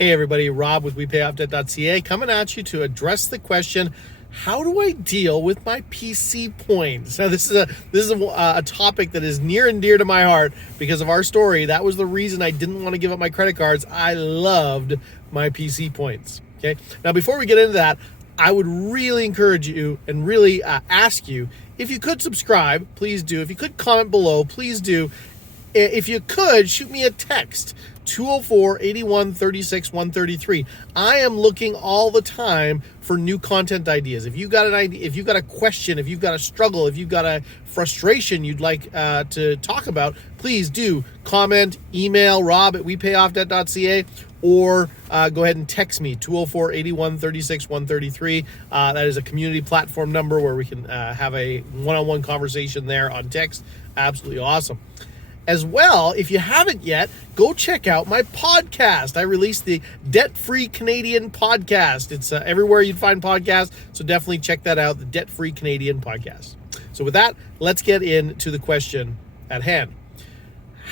Hey everybody, Rob with WePayOffDebt.ca coming at you to address the question, how do I deal with my PC points? Now this is a topic that is near and dear to my heart because of our story. That was the reason I didn't want to give up my credit cards. I loved my PC points. Okay. Now before we get into that, I would really encourage you and really ask you, if you could subscribe, please do. If you could comment below, please do. If you could, shoot me a text, 204-8136-133. I am looking all the time for new content ideas. If you've got an idea, if you've got a question, if you've got a struggle, if you've got a frustration you'd like to talk about, please do comment, email Rob at WePayOffDebt.ca, or go ahead and text me, 204-8136-133. That is a community platform number where we can have a one-on-one conversation there on text. Absolutely awesome. As well, if you haven't yet, go check out my podcast. I released the Debt-Free Canadian podcast. It's everywhere you'd find podcasts, so definitely check that out, the Debt-Free Canadian podcast. So with that, let's get into the question at hand.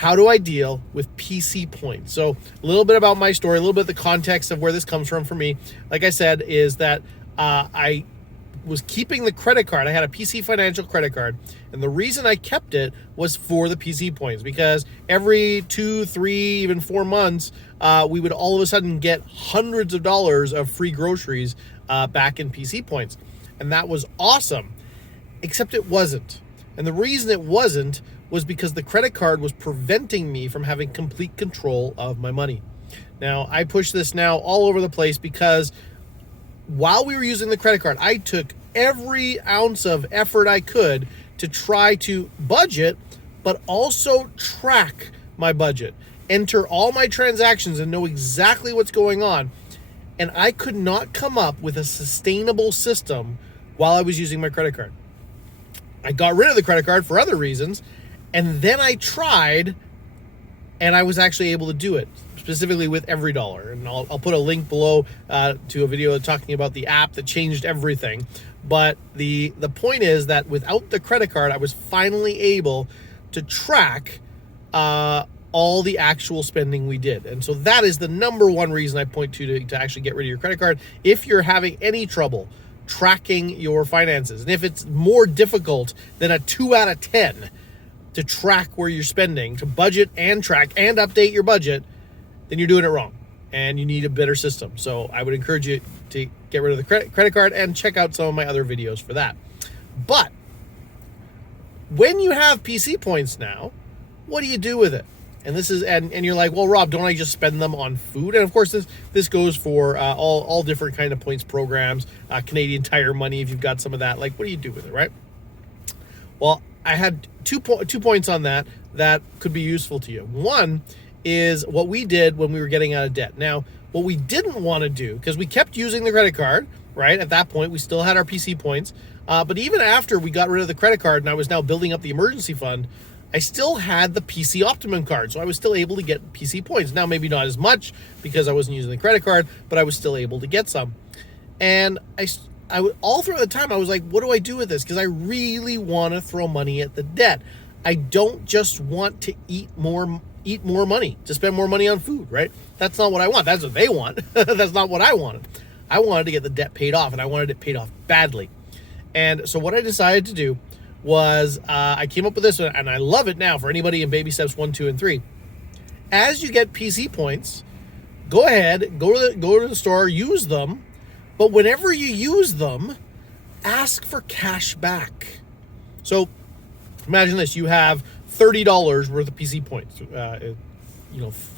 How do I deal with PC points? So a little bit about my story, a little bit of the context of where this comes from for me. Like I said, is that I was keeping the credit card. I had a PC Financial credit card, and the reason I kept it was for the PC points, because every 2, 3, even 4 months, we would all of a sudden get hundreds of dollars of free groceries back in PC points, and that was awesome, except it wasn't. And the reason it wasn't was because the credit card was preventing me from having complete control of my money. Now, I push this now all over the place because while we were using the credit card, I took every ounce of effort I could to try to budget, but also track my budget, enter all my transactions and know exactly what's going on. And I could not come up with a sustainable system while I was using my credit card. I got rid of the credit card for other reasons, and then I tried, and I was actually able to do it, specifically with EveryDollar. And I'll put a link below to a video talking about the app that changed everything. But the point is that without the credit card, I was finally able to track all the actual spending we did. And so that is the number one reason I point to actually get rid of your credit card if you're having any trouble tracking your finances. And if it's more difficult than a 2 out of 10 to track where you're spending, to budget and track and update your budget, then you're doing it wrong and you need a better system. So I would encourage you to get rid of the credit card and check out some of my other videos for that. But when you have PC points now, what do you do with it? And this is, and you're like, well, Rob, don't I just spend them on food? And of course, this goes for all different kind of points programs, Canadian Tire money, if you've got some of that. Like, what do you do with it, right? Well, I had 2 points on that could be useful to you. One is what we did when we were getting out of debt. Now, what we didn't want to do, because we kept using the credit card, right? At that point, we still had our PC points. But even after we got rid of the credit card and I was now building up the emergency fund, I still had the PC Optimum card. So I was still able to get PC points. Now, maybe not as much because I wasn't using the credit card, but I was still able to get some. And I all throughout the time, I was like, what do I do with this? Because I really want to throw money at the debt. I don't just want to eat more money, to spend more money on food, right? That's not what I want. That's what they want. That's not what I wanted. I wanted to get the debt paid off, and I wanted it paid off badly. And so what I decided to do was I came up with this, and I love it now for anybody in baby steps 1, 2, and 3. As you get PC points, go ahead, go to the store, use them, but whenever you use them, ask for cash back. So imagine this, you have $30 worth of PC points,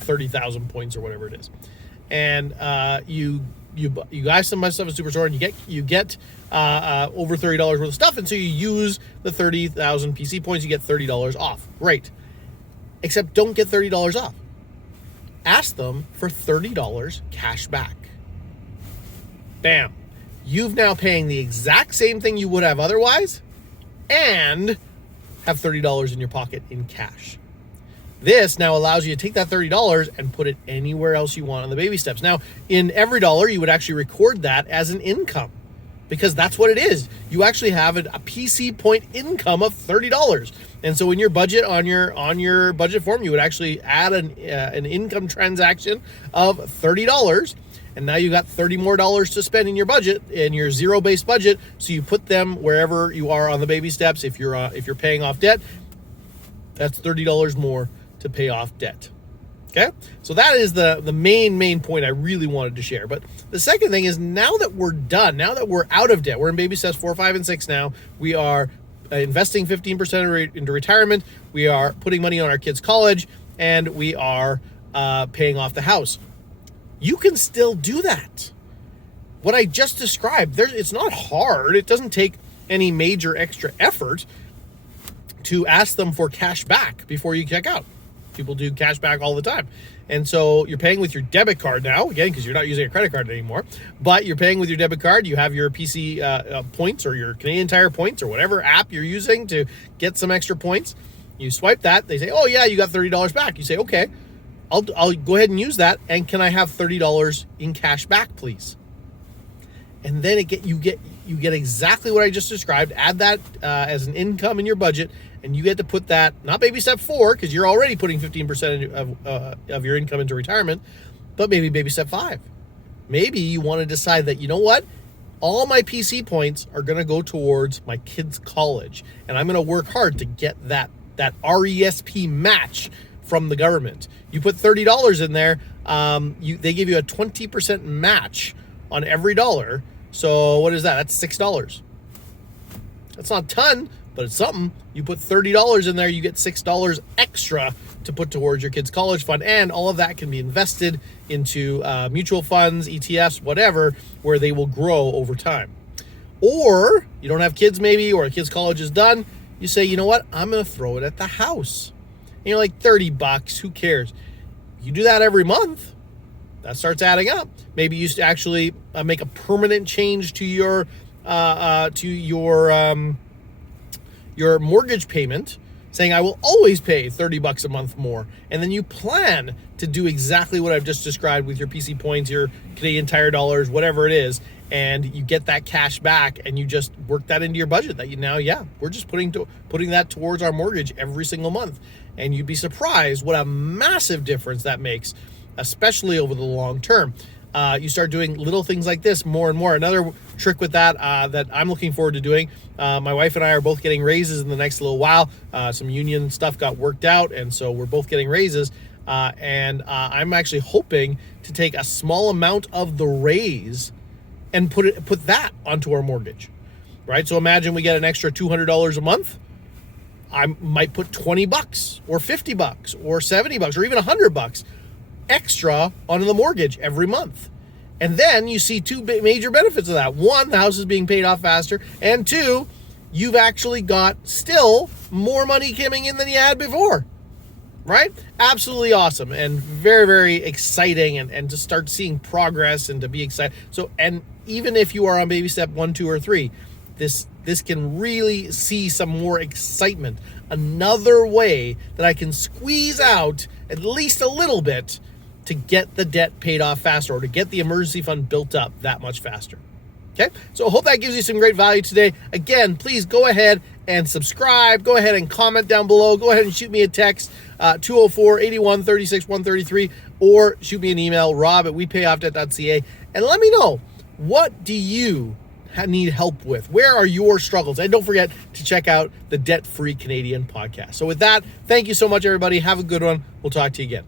30,000 points or whatever it is. And you buy some of my stuff at Superstore and you get over $30 worth of stuff. And so you use the 30,000 PC points, you get $30 off. Great. Except don't get $30 off. Ask them for $30 cash back. Bam. You've now paying the exact same thing you would have otherwise and have $30 in your pocket in cash. This now allows you to take that $30 and put it anywhere else you want on the baby steps. Now, in EveryDollar, you would actually record that as an income. because that's what it is. You actually have a PC point income of $30. And so in your budget, on your budget form, you would actually add an income transaction of $30. And now you got $30 more to spend in your budget, in your zero-based budget. So you put them wherever you are on the baby steps. If you're paying off debt, that's $30 more to pay off debt. Okay, so that is the main point I really wanted to share. But the second thing is, now that we're done, now that we're out of debt, we're in baby steps 4, 5, and 6 now. We are investing 15% into retirement. We are putting money on our kids' college, and we are paying off the house. You can still do that. What I just described, it's not hard. It doesn't take any major extra effort to ask them for cash back before you check out. People do cash back all the time. And so you're paying with your debit card now, again, because you're not using a credit card anymore, but you're paying with your debit card. You have your PC points or your Canadian Tire points or whatever app you're using to get some extra points. You swipe that. They say, oh, yeah, you got $30 back. You say, okay, I'll go ahead and use that. And can I have $30 in cash back, please? And then you get exactly what I just described. Add that as an income in your budget, and you get to put that, not baby step 4, because you're already putting 15% of your income into retirement, but maybe baby step 5. Maybe you want to decide that, you know what? All my PC points are going to go towards my kids' college, and I'm going to work hard to get that RESP match from the government. You put $30 in there, they give you a 20% match on every dollar. So what is that? That's $6. That's not a ton, but it's something. You put $30 in there, you get $6 extra to put towards your kids' college fund, and all of that can be invested into mutual funds, ETFs, whatever, where they will grow over time. Or you don't have kids maybe, or a kid's college is done. You say, you know what? I'm going to throw it at the house. And you're like, $30, who cares? You do that every month. That starts adding up. Maybe you actually make a permanent change to your mortgage payment, saying I will always pay $30 a month more. And then you plan to do exactly what I've just described with your PC points, your Canadian Tire dollars, whatever it is, and you get that cash back, and you just work that into your budget. That we're just putting that towards our mortgage every single month. And you'd be surprised what a massive difference that makes, especially over the long term. You start doing little things like this more and more. Another trick with that that I'm looking forward to doing, my wife and I are both getting raises in the next little while. Some union stuff got worked out, and so we're both getting raises. And I'm actually hoping to take a small amount of the raise and put that onto our mortgage, right? So imagine we get an extra $200 a month. I might put $20 or $50 or $70 or even $100 extra onto the mortgage every month. And then you see two major benefits of that. One, the house is being paid off faster. And two, you've actually got still more money coming in than you had before, right? Absolutely awesome and very, very exciting, and to start seeing progress and to be excited. So, and even if you are on baby step 1, 2, or 3, this can really see some more excitement. Another way that I can squeeze out at least a little bit to get the debt paid off faster, or to get the emergency fund built up that much faster. Okay, so I hope that gives you some great value today. Again, please go ahead and subscribe. Go ahead and comment down below. Go ahead and shoot me a text, 204-81-36-133, or shoot me an email, rob@WePayOffDebt.ca, and let me know, what do you need help with? Where are your struggles? And don't forget to check out the Debt Free Canadian podcast. So with that, thank you so much, everybody. Have a good one. We'll talk to you again.